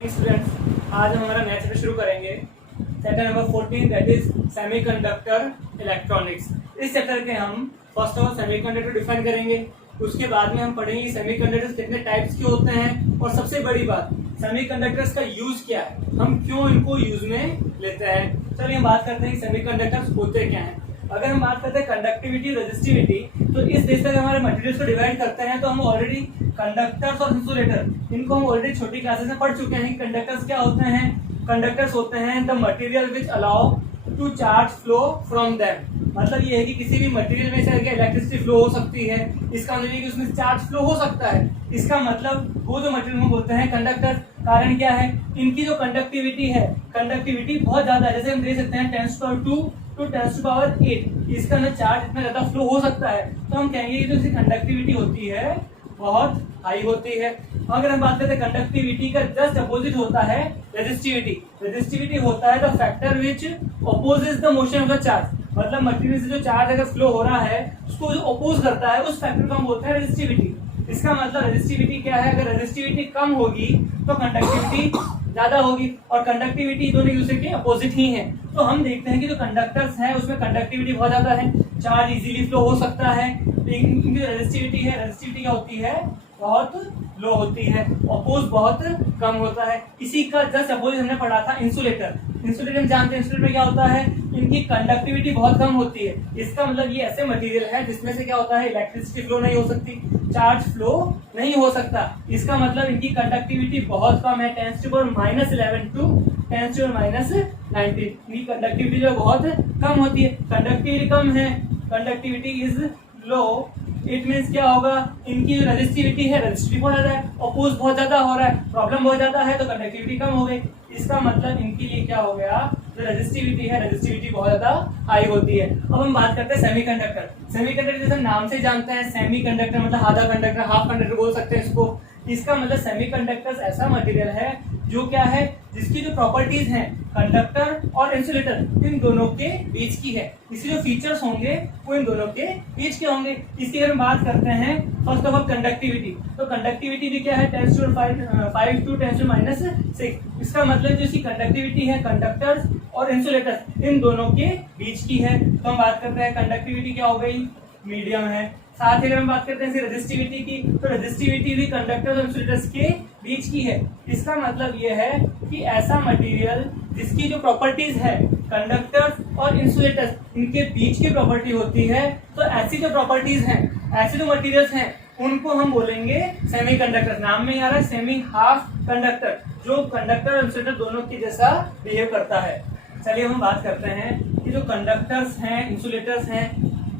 Students, आज हम हमारा नया चैप्टर शुरू करेंगे। Chapter number 14 that is semiconductor electronics. इस चैप्टर के हम first of all semiconductor define करेंगे। उसके बाद में हम पढ़ेंगे सेमीकंडक्टर्स कितने टाइप्स के होते हैं और सबसे बड़ी बात सेमीकंडक्टर्स का यूज क्या है, हम क्यों इनको यूज में लेते हैं। चलिए हम बात करते हैं कि सेमीकंडक्टर्स होते क्या हैं। अगर हम बात करते हैं कंडक्टिविटी रेजिस्टिविटी, तो इस बेस पर हमारे मटेरियल्स को डिवाइड करते हैं। तो हम ऑलरेडी कंडक्टर्स और इंसुलेटर इनको हम ऑलरेडी छोटी क्लासेस में पढ़ चुके हैं। कंडक्टर्स क्या होते हैं? कंडक्टर्स होते हैं the material which allow to charge flow from them. मतलब ये है कि किसी भी मटेरियल में से इलेक्ट्रिसिटी फ्लो हो सकती है। इसका मतलब है कि उसमें चार्ज फ्लो हो सकता है। इसका मतलब वो जो मटेरियल में बोलते हैं कंडक्टर। कारण क्या है? इनकी जो कंडक्टिविटी है, कंडक्टिविटी बहुत ज्यादा है। जैसे हम देख सकते हैं 10⁻² to 10⁸ इसका अंदर चार्ज इतना ज्यादा फ्लो हो सकता है। तो हम कहेंगे जो इसकी कंडक्टिविटी होती है बहुत हाई होती है। अगर हम बात करते हैं कंडक्टिविटी का जस्ट अपोजिट होता है रेजिस्टिविटी। रेजिस्टिविटी होता है the factor which opposes the motion of the charge. मतलब मटेरियल से जो चार्ज अगर फ्लो हो रहा है उसको जो अपोज करता है उस फैक्टर को हम बोलते हैं रेजिस्टिविटी। इसका मतलब रेजिस्टिविटी क्या है? अगर रेजिस्टिविटी कम होगी तो कंडक्टिविटी ज्यादा होगी, और कंडक्टिविटी दोनों एक दूसरे के अपोजिट ही हैं। तो हम देखते हैं कि जो कंडक्टर्स हैं उसमें कंडक्टिविटी बहुत ज्यादा है, चार्ज इजीली फ्लो हो सकता है। इनकी जो रेजिस्टिविटी है, रेजिस्टिविटी क्या होती है? बहुत लो होती है, अपोज बहुत कम होता है। इसी का जस्ट अपोजिट हमने पढ़ा था इंसुलेटर। इंसुलेटर हम जानते हैं इंसुलेटर में क्या होता है? इनकी कंडक्टिविटी बहुत कम होती है। इसका मतलब ये ऐसे मटेरियल है जिसमें से क्या होता है? इलेक्ट्रिसिटी फ्लो नहीं हो सकती, चार्ज फ्लो नहीं हो सकता। इसका मतलब इनकी कंडक्टिविटी बहुत कम है, 10⁻11 to 10⁻19। इनकी कंडक्टिविटी जो बहुत कम होती है। कंडक्टिविटी कम है, conductivity is low, it means क्या होगा? इनकी जो रेजिस्टिविटी है, रेजिस्टिविटी बहुत ज्यादा है, अपोज बहुत ज्यादा हो रहा है, प्रॉब्लम बहुत ज्यादा है, तो कंडक्टिविटी कम हो गई। इसका मतलब इनके लिए क्या हो गया? जो रेजिस्टिविटी है, रेजिस्टिविटी बहुत ज्यादा हाई होती है। अब हम बात करते हैं सेमीकंडक्टर। सेमीकंडक्टर जैसे नाम से जानते हैं, सेमीकंडक्टर मतलब आधा कंडक्टर, हाफ कंडक्टर बोल सकते हैं इसको। इसका मतलब सेमीकंडक्टर्स ऐसा मटेरियल है जो क्या है, जिसकी जो प्रॉपर्टीज हैं कंडक्टर और इंसुलेटर इन दोनों के बीच की है। इसके जो फीचर्स होंगे वो इन दोनों के बीच के होंगे। इसकी अगर हम बात करते हैं फर्स्ट ऑफ ऑल कंडक्टिविटी, तो कंडक्टिविटी भी क्या है? 10⁵ to 10⁻⁶। इसका मतलब जो इसकी कंडक्टिविटी है कंडक्टर्स और इंसुलेटर इन दोनों के बीच की है। तो हम बात करते हैं कंडक्टिविटी क्या हो गई? मीडियम है। साथ ही अगर हम बात करते हैं रेजिस्टिविटी की, तो रेजिस्टिविटी भी कंडक्टर्स और इंसुलेटर्स के बीच की है। इसका मतलब ये है कि ऐसा मटेरियल जिसकी जो प्रॉपर्टीज है कंडक्टर्स और इंसुलेटर्स इनके बीच की प्रॉपर्टी होती है, तो ऐसी जो प्रॉपर्टीज हैं, ऐसे जो मटेरियल्स हैं उनको हम बोलेंगे सेमीकंडक्टर। नाम में आ रहा है सेमी हाफ कंडक्टर, जो कंडक्टर और इंसुलेटर दोनों के जैसा बिहेव करता है। चलिए हम बात करते हैं कि जो कंडक्टर्स हैं, इंसुलेटर्स हैं,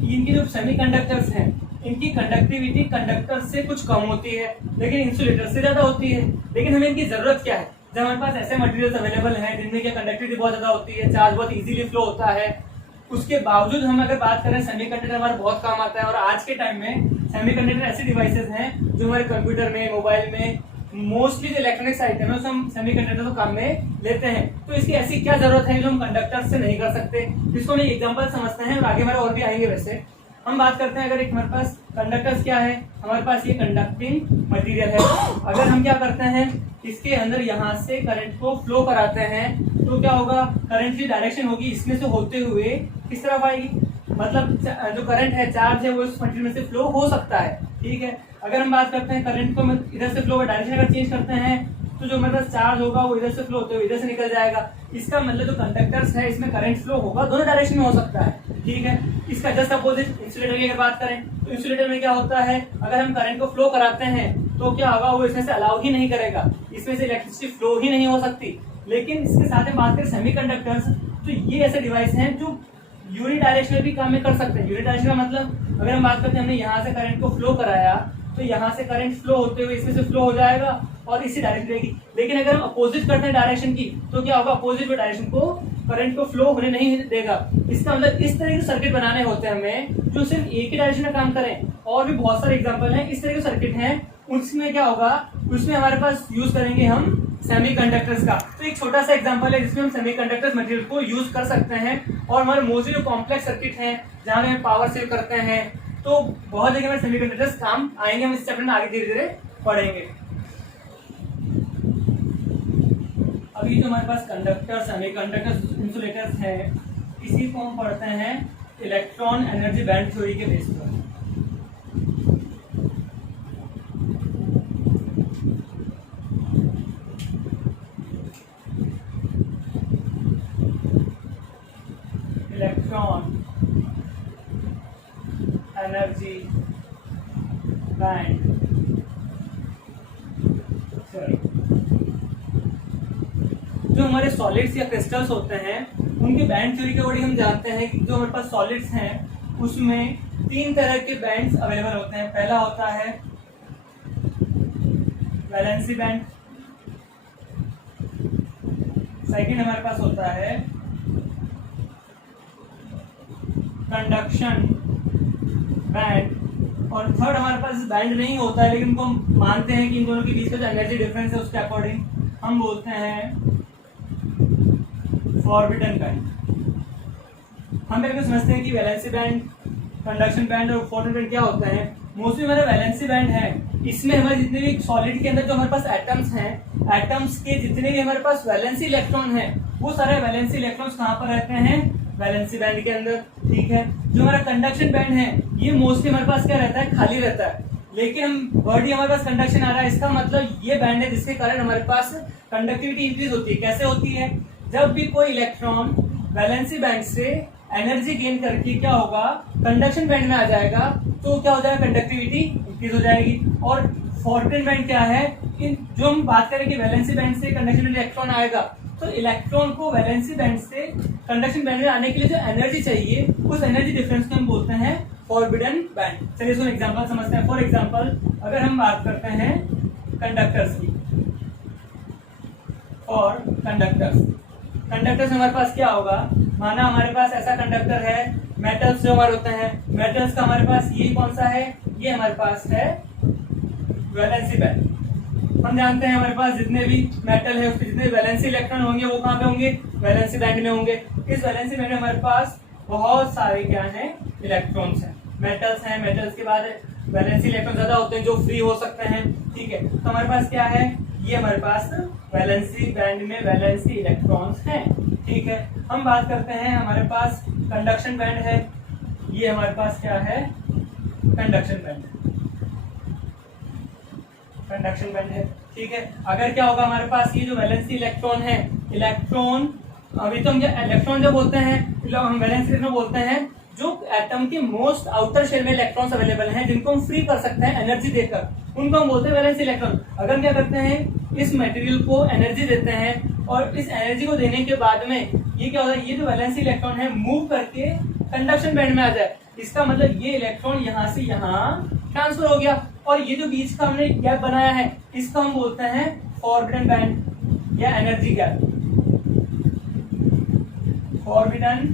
इनकी जो सेमीकंडक्टर्स हैं इनकी कंडक्टिविटी कंडक्टर से कुछ कम होती है लेकिन इंसुलेटर से ज्यादा होती है। लेकिन हमें इनकी जरूरत क्या है? जब हमारे पास ऐसे मटेरियल्स अवेलेबल हैं जिनमें क्या कंडक्टिविटी बहुत ज्यादा होती है, चार्ज बहुत इजीली फ्लो होता है, उसके बावजूद हम अगर बात करें सेमीकंडक्टर हमारा बहुत काम आता है। और आज के टाइम में सेमीकंडक्टर ऐसे डिवाइसेस हैं जो हमारे कंप्यूटर में, मोबाइल में, मोस्टली जो इलेक्ट्रॉनिक्स आइटम है हम सेमीकंडक्टर को काम में लेते हैं। तो इसकी ऐसी क्या जरूरत है जो हम कंडक्टर से नहीं कर सकते? इसको हम एक एग्जांपल समझते हैं और आगे हमारे और भी आएंगे। वैसे हम बात करते हैं, अगर एक हमारे पास कंडक्टर्स क्या है, हमारे पास ये कंडक्टिंग मटेरियल है। अगर हम क्या करते हैं, इसके अंदर यहाँ से करंट को फ्लो कराते हैं, तो क्या होगा? करंट की डायरेक्शन होगी इसमें से होते हुए किस तरफ आएगी? मतलब जो करंट है, चार्ज है, वो इस मटेरियल में से फ्लो हो सकता है। ठीक है। अगर हम बात करते हैं करंट को इधर से फ्लो डायरेक्शन अगर चेंज करते हैं, तो जो हमारे पास चार्ज होगा वो इधर से फ्लो होते हुए इधर से निकल जाएगा। इसका मतलब जो कंडक्टर्स है इसमें करंट फ्लो होगा, दोनों डायरेक्शन में हो सकता है। ठीक है। इसका जस्ट अपोजिट इंसुलेटर की अगर बात करें, तो इंसुलेटर में क्या होता है? अगर हम करंट को फ्लो कराते हैं तो क्या होगा? वो इसमें से अलाउ ही नहीं करेगा, इसमें से इलेक्ट्रिसिटी फ्लो ही नहीं हो सकती। लेकिन इसके साथ में बात करें सेमीकंडक्टर्स, तो ये ऐसे डिवाइस हैं जो यूनिडायरेक्शनल भी काम में कर सकते हैं। यूनिडायरेक्शनल का मतलब अगर हम बात करते हैं, हमने यहाँ से करंट को फ्लो कराया तो यहाँ से करंट फ्लो होते हुए इसमें से फ्लो हो जाएगा और इसी डायरेक्शन रहेगी। लेकिन अगर हम अपोजिट करते हैं डायरेक्शन की, तो क्या होगा? अपोजिट डायरेक्शन को करंट को फ्लो होने नहीं देगा। इसका मतलब इस तरह के सर्किट बनाने होते हैं हमें जो सिर्फ एक ही डायरेक्शन में काम करें। और भी बहुत सारे एग्जांपल हैं इस तरह के सर्किट हैं। उसमें क्या होगा? उसमें हमारे पास यूज करेंगे हम सेमीकंडक्टर्स का। तो एक छोटा सा एग्जांपल है जिसमें हम सेमीकंडक्टर्स मटेरियल को यूज कर सकते हैं। और हमारे मोस्टली जो कॉम्प्लेक्स सर्किट हैं जहां में पावर सेव करते हैं, तो बहुत जगह में सेमीकंडक्टर्स काम आएंगे। हम इस चैप्टर में आगे धीरे धीरे पढ़ेंगे। और ये जो हमारे पास कंडक्टर सेमीकंडक्टर इंसुलेटर्स है, इसी को हम पढ़ते हैं इलेक्ट्रॉन एनर्जी बैंड थ्योरी के बेस पर। Electron energy band theory. जो हमारे सॉलिड्स या क्रिस्टल्स होते हैं उनके बैंड थ्योरी के अकॉर्डिंग हम जानते हैं कि जो हमारे पास सॉलिड्स हैं उसमें 3 तरह के बैंड्स अवेलेबल होते हैं। पहला होता है वैलेंसी बैंड, सेकंड हमारे पास होता है कंडक्शन बैंड, और थर्ड हमारे पास बैंड नहीं होता है लेकिन उनको हम मानते हैं कि इन दोनों के बीच का जो एनर्जी डिफरेंस है उसके अकॉर्डिंग हम बोलते हैं फॉरबिडन बैंड। हम पहले समझते हैं कि वैलेंसी बैंड, कंडक्शन बैंड और फॉरबिडन बैंड क्या होता है। मोस्टली हमारा वैलेंसी बैंड है, इसमें हमारे जितने भी सॉलिड के अंदर जो हमारे पास एटम्स हैं, एटम्स के जितने भी हमारे पास वैलेंसी इलेक्ट्रॉन हैं वो सारे वैलेंसी इलेक्ट्रॉन्स कहाँ पर रहते हैं, वैलेंसी बैंड के अंदर। ठीक है, जो हमारा कंडक्शन बैंड है ये मोस्टली हमारे पास क्या रहता है, खाली रहता है। लेकिन हम वर्ड ही हमारे पास कंडक्शन आ रहा है, इसका मतलब ये बैंड है जिसके कारण हमारे पास कंडक्टिविटी इंक्रीज होती है। कैसे होती है, जब भी कोई इलेक्ट्रॉन वैलेंसी बैंड से एनर्जी गेन करके क्या होगा, कंडक्शन बैंड में आ जाएगा तो क्या हो जाएगा, कंडक्टिविटी इंक्रीज हो जाएगी। और फॉरबिडन बैंड क्या है, इन जो हम बात करें कि वैलेंसी बैंड से कंडक्शन बैंड इलेक्ट्रॉन आएगा तो इलेक्ट्रॉन को वैलेंसी बैंड से कंडक्शन बैंड में आने के लिए जो एनर्जी चाहिए उस एनर्जी डिफरेंस को हम बोलते हैं फॉरबिडन बैंड। चलिए इसको एग्जांपल समझते हैं। फॉर एग्जांपल अगर हम बात करते हैं कंडक्टर्स की, और कंडक्टर्स हमारे पास क्या होगा, माना हमारे पास ऐसा कंडक्टर है, मेटल्स जो हमारे होते हैं, मेटल्स का हमारे पास ये कौन सा है, ये हमारे पास है वैलेंसी बैंड। हम जानते हैं हमारे पास जितने भी मेटल है उसके जितने वैलेंसी इलेक्ट्रॉन होंगे वो कहाँ पे होंगे, वैलेंसी बैंड में होंगे। इस वैलेंसी बैंड में हमारे पास बहुत सारे क्या हैं, इलेक्ट्रॉन्स हैं, मेटल्स हैं। मेटल्स के बाद वैलेंसी इलेक्ट्रॉन ज्यादा होते हैं जो फ्री हो सकते हैं। ठीक है, तो हमारे पास क्या है, ये हमारे पास वैलेंसी बैंड में वैलेंसी इलेक्ट्रॉन्स हैं। ठीक है, हम बात करते हैं हमारे पास कंडक्शन बैंड है, ये हमारे पास क्या है, कंडक्शन बैंड है। ठीक है, अगर क्या होगा हमारे पास ये जो वैलेंसी इलेक्ट्रॉन है, इलेक्ट्रॉन अभी तो हम इलेक्ट्रॉन जब बोलते हैं हम वैलेंसी इलेक्ट्रॉन बोलते हैं जो एटम के मोस्ट आउटर शेल में इलेक्ट्रॉन्स अवेलेबल हैं जिनको हम फ्री कर सकते हैं एनर्जी देकर, उनको हम बोलते हैं वैलेंसी इलेक्ट्रॉन। अगर हम क्या करते हैं, इस मटेरियल को एनर्जी देते हैं और इस एनर्जी को देने के बाद में ये क्या होता है, ये जो वैलेंसी इलेक्ट्रॉन है मूव करके कंडक्शन बैंड में आ जाए, इसका मतलब ये इलेक्ट्रॉन यहाँ से यहाँ ट्रांसफर हो गया और ये जो बीच का हमने गैप बनाया है इसको हम बोलते हैं फॉरबिडन बैंड या एनर्जी गैप, फॉरबिडन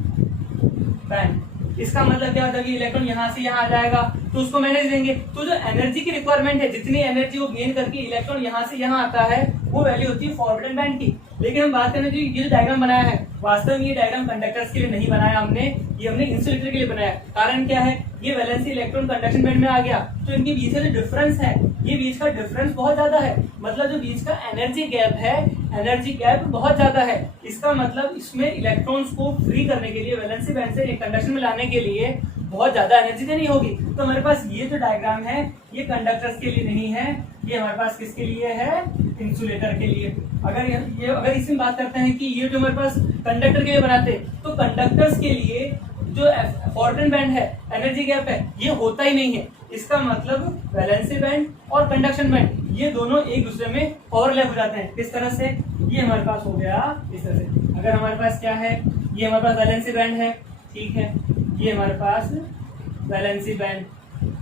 बैंड। इसका मतलब क्या होता है कि इलेक्ट्रॉन यहाँ से यहाँ आ जाएगा तो उसको मैनेज देंगे, तो जो एनर्जी की रिक्वायरमेंट है, जितनी एनर्जी वो गेन करके इलेक्ट्रॉन यहाँ से यहाँ आता है वो वैल्यू होती है फॉरबिडन बैंड की। लेकिन हम बात करें ये जो डायग्राम बनाया है, वास्तव में ये डायग्राम कंडक्टर्स के लिए नहीं बनाया हमने, ये हमने इंसुलेटर के लिए बनाया। कारण क्या है, ये वैलेंसी इलेक्ट्रॉन कंडक्शन बैंड में आ गया तो इनके बीच का जो डिफरेंस है, ये बीच का डिफरेंस बहुत ज्यादा है, मतलब जो बीच का एनर्जी गैप है, एनर्जी गैप बहुत ज्यादा है। इसका मतलब इसमें इलेक्ट्रॉन्स को फ्री करने के लिए, वैलेंसी बैंड से कंडक्शन में लाने के लिए बहुत ज्यादा एनर्जी देनी होगी। तो हमारे पास ये जो डायग्राम है ये कंडक्टर्स के लिए नहीं है, ये हमारे पास किसके लिए है, इंसुलेटर के लिए। अगर इसमें बात करते हैं कि ये जो हमारे पास कंडक्टर के लिए बनाते तो कंडक्टर्स के लिए जो फॉरबिडन बैंड है, एनर्जी गैप है, ये होता ही नहीं है। इसका मतलब वैलेंसी बैंड और कंडक्शन बैंड ये दोनों एक दूसरे में ओवरलैप हो जाते हैं। किस तरह से, ये हमारे पास हो गया इस तरह से। अगर हमारे पास क्या है, ये हमारे पास वैलेंसी बैंड है, ठीक है, ये हमारे पास वैलेंसी बैंड,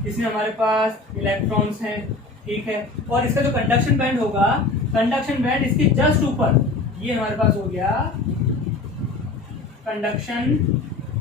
इसमें हमारे पास इलेक्ट्रॉन्स हैं, ठीक है, और इसका जो कंडक्शन बैंड होगा, कंडक्शन बैंड इसके जस्ट ऊपर, ये हमारे पास हो गया कंडक्शन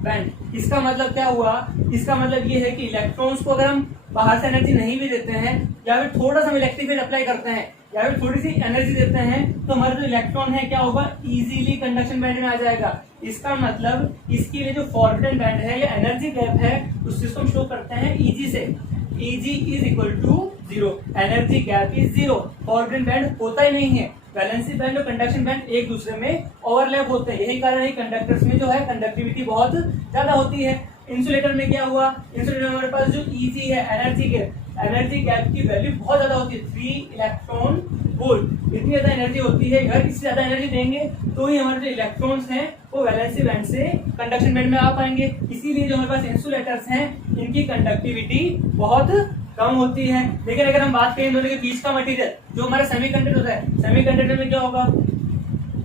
बैंड। इसका मतलब क्या हुआ, इसका मतलब ये है कि इलेक्ट्रॉन्स को अगर हम बाहर से एनर्जी नहीं भी देते हैं या फिर थोड़ा सा इलेक्ट्रिक फील्ड अप्लाई करते हैं या फिर थोड़ी सी एनर्जी देते हैं तो हमारा जो इलेक्ट्रॉन है क्या होगा, इजीली कंडक्शन बैंड में आ जाएगा। इसका मतलब इसके लिए जो फॉरबिडन बैंड है या एनर्जी गैप है उससे हम शो करते हैं Eg से, Eg is equal to 0, energy gap is 0, forbidden band होता ही नहीं है। वैलेंसी बैंड और कंडक्शन बैंड एक दूसरे में ओवरलैप होते हैं, यही कारण है कंडक्टर्स में जो है कंडक्टिविटी बहुत ज्यादा होती है। इंसुलेटर में क्या हुआ, इंसुलेटर में हमारे पास जो Eg है, एनर्जी गैप की वैल्यू बहुत ज्यादा होती है, 3 इलेक्ट्रॉन वोल्ट, इतनी ज्यादा एनर्जी होती है। अगर इससे ज्यादा एनर्जी देंगे तो ही हमारे जो इलेक्ट्रॉन्स हैं वो वैलेंसी बैंड से कंडक्शन बैंड में आ पाएंगे। इसीलिए जो हमारे पास इंसुलेटर्स हैं इनकी कंडक्टिविटी बहुत कम होती है। लेकिन अगर हम बात करें दोनों के बीच का मटेरियल जो हमारा सेमीकंडक्टर होता है, सेमीकंडक्टर में क्या होगा,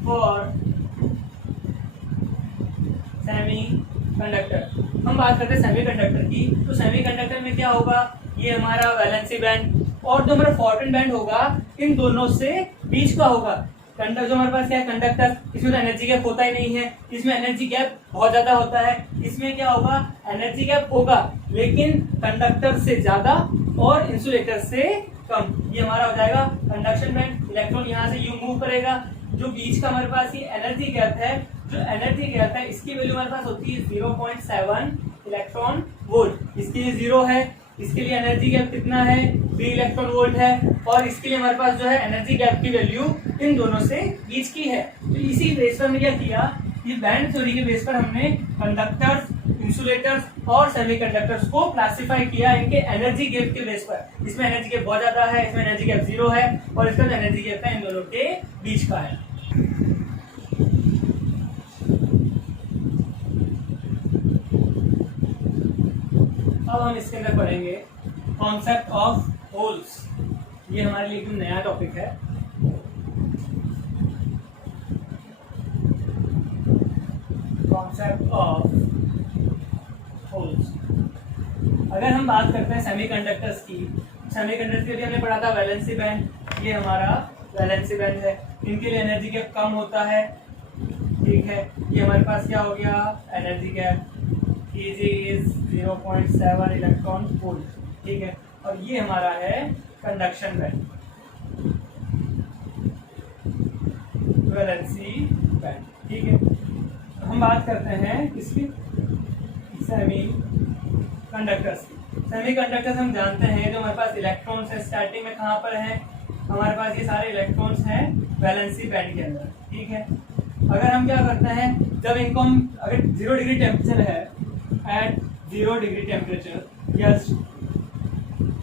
फॉर सेमीकंडक्टर हम बात करते हैं सेमीकंडक्टर की, तो सेमीकंडक्टर में क्या होगा, ये हमारा वैलेंसी बैंड और जो हमारा फोटॉन बैंड होगा इन दोनों से बीच का होगा। जो हमारे पास क्या है कंडक्टर, इसमें तो एनर्जी गैप होता ही नहीं है, इसमें एनर्जी गैप बहुत ज्यादा होता है। इसमें क्या होगा, एनर्जी गैप होगा लेकिन कंडक्टर से ज्यादा और इंसुलेटर से कम। ये हमारा हो जाएगा कंडक्शन बैंड। इलेक्ट्रॉन यहाँ से यूं मूव करेगा, जो बीच का हमारे पास ये एनर्जी गैप है, जो एनर्जी गैप है इसकी वैल्यू हमारे पास होती है 0.7 इलेक्ट्रॉन वोल्ट। इसके लिए 0 है, इसके लिए एनर्जी गैप कितना है, 3 इलेक्ट्रॉन वोल्ट है, और इसके लिए हमारे पास जो है एनर्जी गैप की वैल्यू इन दोनों से बीच की है। तो इसी बेस पर हमने क्या किया, ये बैंड थ्योरी के बेस पर हमने कंडक्टर्स, इंसुलेटर्स और सेमीकंडक्टर्स को क्लासिफाई किया इनके एनर्जी गैप के बेस पर। इसमें एनर्जी गैप बहुत ज्यादा है, इसमें एनर्जी गैप 0 है, और इसका जो एनर्जी गैप है इन दोनों के बीच का है। अब हम इसके अंदर पढ़ेंगे कॉन्सेप्ट ऑफ होल्स। ये हमारे लिए एकदम नया टॉपिक है। Concept of holes. अगर हम बात करते हैं सेमीकंडक्टर्स की, सेमीकंडक्टर्स के लिए हमने पढ़ा था वैलेंसी बैंड, ये हमारा वैलेंसी बैंड है, इनके लिए एनर्जी गैप कम होता है, ठीक है। ये हमारे पास क्या हो गया, energy gap Eg is 0.7 electron volt, ठीक है। और ये हमारा है कंडक्शन बैंड, वैलेंसी बैंड, ठीक है। हम बात करते हैं किसकी, सेमी कंडक्टर्स की। सेमी कंडक्टर्स हम जानते हैं जो हमारे पास इलेक्ट्रॉन्स है, स्टार्टिंग में कहाँ पर है, हमारे पास ये सारे इलेक्ट्रॉन्स हैं वैलेंसी बैंड के अंदर, ठीक है। अगर हम क्या करते हैं, जब इनको हम अगर 0 डिग्री टेम्परेचर है, एट 0 डिग्री टेम्परेचर या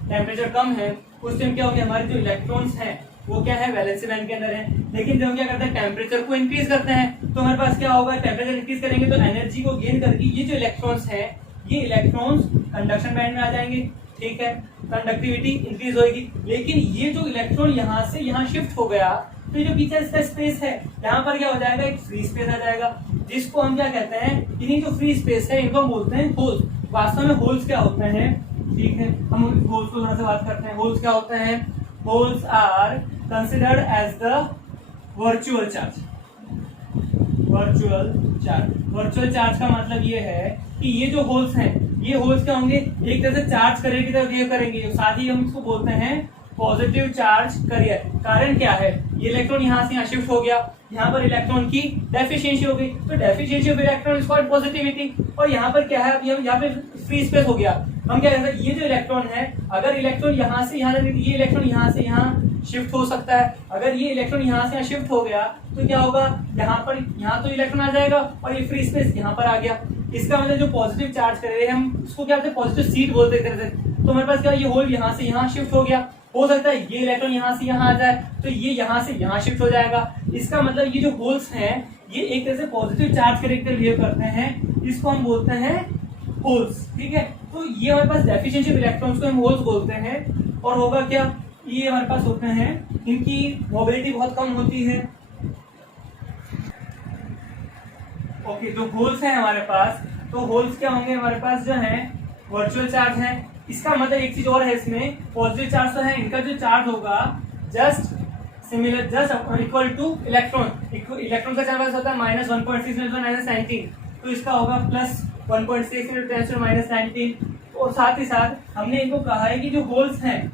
टेम्परेचर कम है, उस टाइम क्या होगी, हमारे जो इलेक्ट्रॉन्स हैं वो क्या है, वैलेंसी बैंड के अंदर है। लेकिन जब हम क्या करते हैं, टेम्परेचर को इंक्रीज करते हैं, तो हमारे पास क्या होगा, टेम्परेचर इंक्रीज करेंगे तो एनर्जी को गेन करके ये जो इलेक्ट्रॉन्स हैं, ये इलेक्ट्रॉन्स कंडक्शन बैंड में आ जाएंगे, ठीक है। कंडक्टिविटी इंक्रीज होगी। लेकिन ये जो इलेक्ट्रॉन यहाँ से यहाँ शिफ्ट हो गया, तो ये जो पीछे इसका स्पेस है, यहाँ पर क्या हो जाएगा, एक फ्री स्पेस आ जाएगा, जिसको हम क्या कहते हैं, इन्हीं जो फ्री स्पेस है इनको हम बोलते हैं होल्स। वास्तव में होल्स क्या होते हैं, ठीक है, हम होल्स को थोड़ा सा बात करते हैं। होल्स क्या होते हैं, holes are considered as the virtual charge. Virtual charge, virtual charge का मतलब ये है कि ये जो होल्स हैं, ये होल्स क्या होंगे, एक तरह से चार्ज करियर की तरह बिहेव करेंगे, साथ ही हम इसको बोलते हैं पॉजिटिव चार्ज करियर। कारण क्या है, ये इलेक्ट्रॉन यहाँ से यहाँ शिफ्ट हो गया, यहाँ पर इलेक्ट्रॉन की डेफिशिएंसी हो गई, तो deficiency of electron is called positivity. और यहाँ पर क्या है, यहाँ पे फ्री स्पेस हो गया। हम क्या कहते हैं, ये जो इलेक्ट्रॉन है, अगर इलेक्ट्रॉन यहाँ से यहाँ, ये इलेक्ट्रॉन यहाँ से यहाँ शिफ्ट हो सकता है। अगर ये इलेक्ट्रॉन यहाँ से यहाँ शिफ्ट हो गया तो क्या होगा, यहाँ पर यहाँ तो इलेक्ट्रॉन आ जाएगा और ये फ्री स्पेस यहाँ पर आ गया। इसका मतलब जो पॉजिटिव चार्ज कर रहे हैं हम उसको क्या बोलते हैं, पॉजिटिव सीट बोलते हैं एक तरह से। तो हमारे पास क्या, ये होल यहाँ से यहाँ शिफ्ट हो गया, हो सकता है ये इलेक्ट्रॉन यहाँ से यहाँ आ जाए तो ये यहाँ से यहाँ शिफ्ट हो जाएगा। इसका मतलब ये जो होल्स हैं ये एक तरह से पॉजिटिव चार्ज कैरेक्टर बिहेव करते हैं, इसको हम बोलते हैं होल्स, ठीक है। तो ये हमारे पास डेफिशिएंसी ऑफ इलेक्ट्रॉन्स को हम होल्स बोलते हैं। और होगा क्या, ये हमारे पास होते हैं, इनकी मोबिलिटी बहुत कम होती है। ओके, जो होल्स हैं हमारे पास, तो होल्स क्या होंगे हमारे पास, जो है वर्चुअल चार्ज है। इसका मतलब एक चीज और है, इसमें पॉजिटिव चार्ज तो है, इनका जो चार्ज होगा just similar, just equal two electron. Electron का चार्ज होता है -1.6 तो इसका होगा +1.6 और साथ ही साथ हमने इनको कहा है कि जो होल्स हैं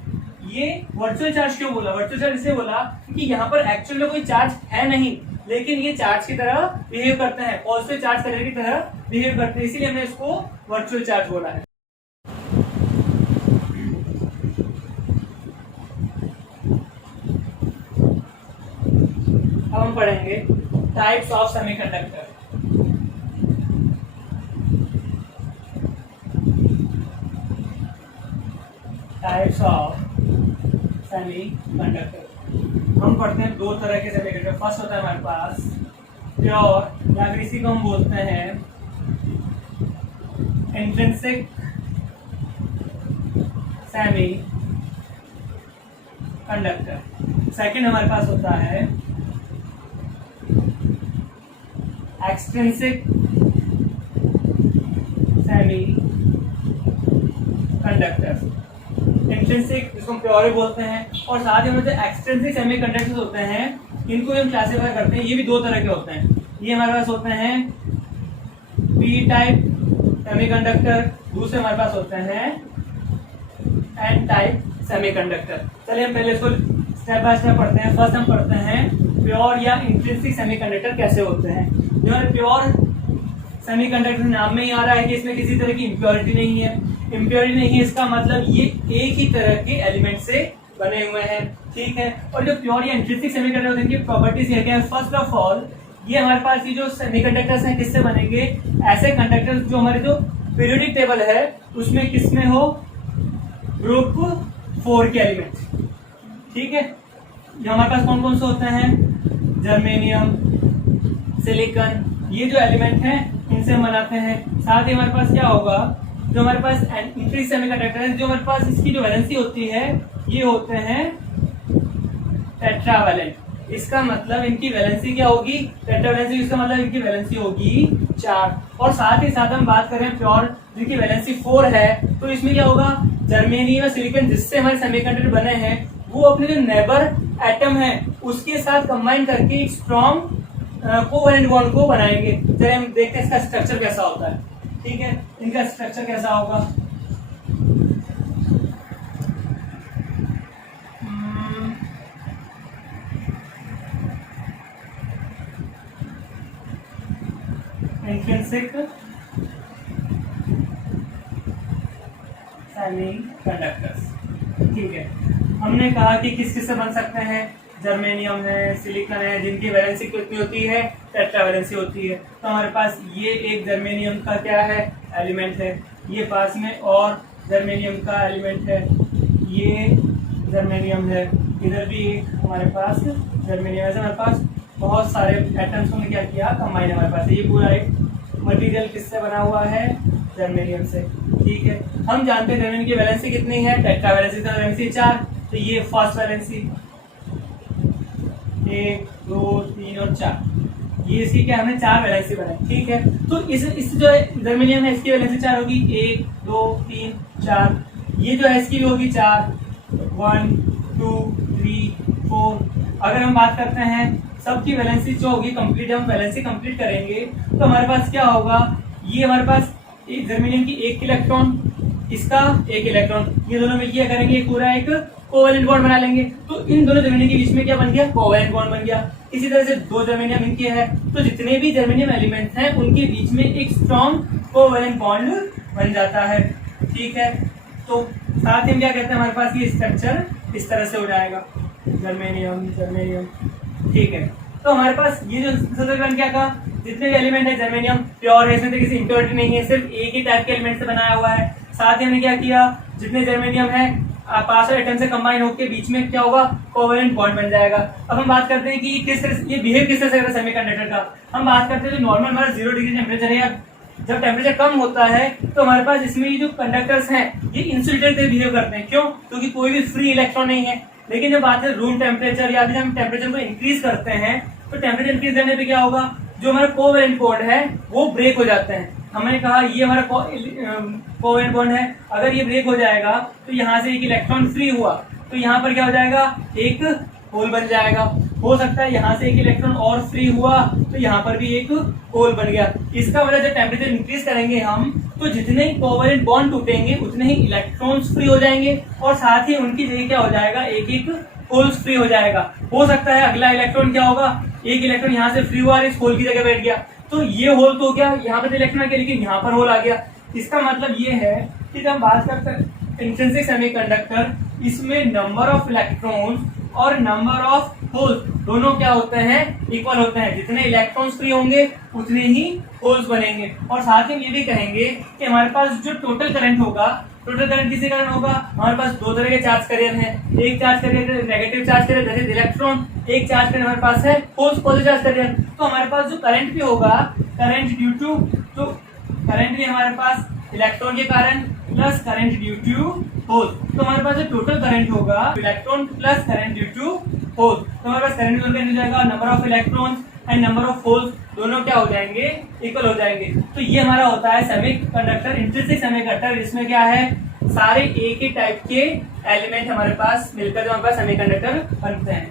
ये वर्चुअल चार्ज क्यों बोला, वर्चुअल चार्ज इससे बोला कि यहाँ पर एक्चुअल में कोई चार्ज है नहीं, लेकिन ये चार्ज की तरह बिहेव करते हैं, पॉजिटिव चार्ज करने की तरह बिहेव करते हैं, इसीलिए हमने इसको वर्चुअल चार्ज बोला है। पढ़ेंगे types of semiconductor. Types of semiconductor हम पढ़ते हैं दो तरह के सेमीकंडक्टर। फर्स्ट होता है हमारे पास प्योर, या फिर इसी को हम बोलते हैं इंट्रिंसिक सेमी कंडक्टर। सेकंड हमारे पास होता है एक्सट्रिंसिक सेमी कंडक्टर। इंट्रिंसिक जिसको हम प्योर बोलते हैं, और साथ ही में जो एक्सट्रिंसिक सेमी कंडक्टर्स होते हैं इनको हम क्लासीफाई करते हैं। ये भी दो तरह के होते हैं। ये हमारे पास होते हैं पी टाइप सेमीकंडक्टर, दूसरे हमारे पास होते हैं एन टाइप सेमीकंडक्टर। चलिए हम पहले इसको स्टेप बाय स्टेप पढ़ते हैं। फर्स्ट हम पढ़ते हैं प्योर या इंट्रिंसिक सेमीकंडक्टर कैसे होते हैं। जो हमारे प्योर सेमीकंडक्टर नाम में ही आ रहा है कि इसमें किसी तरह की इम्प्योरिटी नहीं है। इम्प्योरिटी नहीं है इसका मतलब ये एक ही तरह के एलिमेंट से बने हुए हैं, ठीक है। और जो प्योर या इंट्रिंसिक सेमीकंडक्टर होते हैं इनकी प्रॉपर्टीज क्या है। फर्स्ट ऑफ ऑल ये हमारे पास ये जो सेमीकंडक्टर्स हैं किससे बनेंगे, ऐसे कंडक्टर्स जो हमारे जो पीरियोडिक टेबल है उसमें किसमें हो, ग्रुप 4 के एलिमेंट, ठीक है। ये हमारे पास कौन कौन से होते हैं, जर्मेनियम, सिलिकॉन, ये जो एलिमेंट हैं इनसे हम बनाते हैं। साथ ही हमारे पास क्या होगा, जो हमारे पास इंट्रिंसिक सेमीकंडक्टर है, जो हमारे पास इसकी जो वैलेंसी होती है ये होते हैं टेट्रावैलेंट। इसका मतलब इनकी वैलेंसी क्या होगी, टेट्रावैलेंसी। इसका मतलब इनकी वैलेंसी होगी 4। और साथ ही साथ हम बात करें प्योर जिनकी वैलेंसी 4 है, तो इसमें क्या होगा, जर्मेनियम या सिलिकॉन जिससे हमारे सेमीकंडक्टर बने हैं वो अपने जो नेबर एटम है उसके साथ कंबाइन करके एक स्ट्रॉन्ग कोवैलेंट बॉन्ड को बनाएंगे। चलिए हम देखते हैं इसका स्ट्रक्चर कैसा होता है, ठीक है। इनका स्ट्रक्चर कैसा होगा, इंट्रिंसिक सेमीकंडक्टर्स, ठीक है। हमने कहा कि किस किस से बन सकते हैं, जर्मेनियम है, सिलिकॉन है, जिनकी वैलेंसी कितनी होती है, टेट्रावैलेंसी होती है। तो हमारे पास ये एक जर्मेनियम का क्या है, एलिमेंट है। ये पास में और जर्मेनियम का एलिमेंट है, ये जर्मेनियम है। इधर भी एक हमारे पास जर्मेनियम है। हमारे पास बहुत सारे एटम्स को क्या किया, कंबाइन हमारे पास। ये पूरा एक मटेरियल किससे बना हुआ है, जर्मेनियम से, ठीक है। हम जानते हैं जर्मेनियम की वैलेंसी कितनी है, टेट्रावैलेंसी का वैलेंसी 4। तो ये फर्स्ट वैलेंसी 1 2 3 और 4, ये इसकी क्या हमने 4 वैलेंसी बनाई, ठीक है। तो इस जो जर्मेनियम है इसकी वैलेंसी 4 होगी, 1 2 3 4। ये जो है इसकी भी होगी 4, 1 2 3 4। अगर हम बात करते हैं सबकी वैलेंसी जो होगी कंप्लीट, हम वैलेंसी कंप्लीट करेंगे तो हमारे पास क्या होगा, ये हमारे पास एक जर्मेनियम की 1 इलेक्ट्रॉन, इसका 1 इलेक्ट्रॉन, ये दोनों में क्या करेंगे, पूरा एक कोवैलेंट बॉन्ड बना लेंगे। तो इन दोनों जर्मेनियम के बीच में क्या बन गया, कोवैलेंट बॉन्ड बन गया। इसी तरह से 2 जर्मेनियम इनके हैं, तो जितने भी जर्मेनियम एलिमेंट्स हैं उनके बीच में एक स्ट्रॉन्ग कोवैलेंट बॉन्ड बन जाता है, ठीक है। तो साथ ही हम क्या कहते हैं, हमारे पास ये स्ट्रक्चर इस तरह से हो जाएगा, जर्मेनियम जर्मेनियम, ठीक है। तो हमारे पास ये जो सबसे क्या कहा, जितने भी एलिमेंट है जर्मेनियम प्योर है, इसमें तो किसी इम्प्योरिटी नहीं है, सिर्फ एक ही टाइप के एलिमेंट से बनाया हुआ है। साथ ही हमने क्या किया, जितने जर्मेनियम है पास एटम से कंबाइन होकर बीच में क्या होगा, कोवैलेंट बॉन्ड बन जाएगा। अब हम बात करते हैं कि किस तरह ये बिहेव किस तरह से करता है सेमीकंडक्टर का। हम बात करते हैं जो नॉर्मल हमारा 0 डिग्री टेम्परेचर है, जब टेम्परेचर कम होता है तो हमारे पास इसमें ये जो कंडक्टर्स हैं ये इंसुलेटेड से बिहेव करते हैं। क्यों, क्योंकि कोई भी फ्री इलेक्ट्रॉन नहीं है। लेकिन जब बात है रूम टेम्परेचर या फिर हम टेम्परेचर को इंक्रीज करते हैं तो टेम्परेचर इंक्रीज करने पे क्या होगा, जो हमारा कोवैलेंट बॉन्ड है वो ब्रेक हो जाते हैं। हमने कहा ये हमारा कोवैलेंट बॉन्ड है, अगर ये ब्रेक हो जाएगा तो यहाँ से एक इलेक्ट्रॉन फ्री हुआ तो यहाँ पर क्या हो जाएगा, एक होल बन जाएगा। हो सकता है यहाँ से एक इलेक्ट्रॉन और फ्री हुआ तो यहाँ पर भी एक होल बन गया। इसका मतलब जब टेम्परेचर इंक्रीज करेंगे हम तो जितने ही कोवैलेंट बॉन्ड टूटेंगे उतने ही इलेक्ट्रॉन्स फ्री हो जाएंगे और साथ ही उनकी जगह क्या हो जाएगा, एक एक होल्स फ्री हो जाएगा। हो सकता है अगला इलेक्ट्रॉन क्या होगा, एक इलेक्ट्रॉन यहाँ से फ्री हुआ और इस होल की जगह बैठ गया तो ये होल तो क्या यहाँ पर इलेक्ट्रॉन आ गया लेकिन यहाँ पर होल आ गया। इसका मतलब ये है कि जब बात करते हैं इंट्रिंसिक सेमीकंडक्टर, इसमें नंबर ऑफ इलेक्ट्रॉन्स और नंबर ऑफ होल्स दोनों क्या होते हैं, इक्वल होते हैं। जितने इलेक्ट्रॉन्स फ्री होंगे उतने ही होल्स बनेंगे। और साथ ही ये भी कहेंगे कि हमारे पास जो टोटल करंट होगा, टोटल करंट किसके कारण होगा, हमारे पास दो तरह के चार्ज कैरियर हैं। एक charge carrier negative charge carrier that is electron, एक चार्ज कैरियर हमारे पास है होल्स पॉजिटिव चार्ज कैरियर। तो हमारे पास जो करंट भी होगा, करंट ड्यू टू, तो करंट भी हमारे पास इलेक्ट्रॉन के कारण plus current due to hole. तो हमारे पास जो टोटल करंट होगा electron plus current due to hole, तो हमारे पास करंट हो जाएगा number of electrons and number of holes दोनों क्या हो जाएंगे, इक्वल हो जाएंगे। तो ये हमारा होता है सेमीकंडक्टर, इंट्रिंसिक सेमीकंडक्टर, जिसमें क्या है सारे एक ही टाइप के एलिमेंट हमारे पास मिलकर जो हमारे पास सेमीकंडक्टर बनते हैं।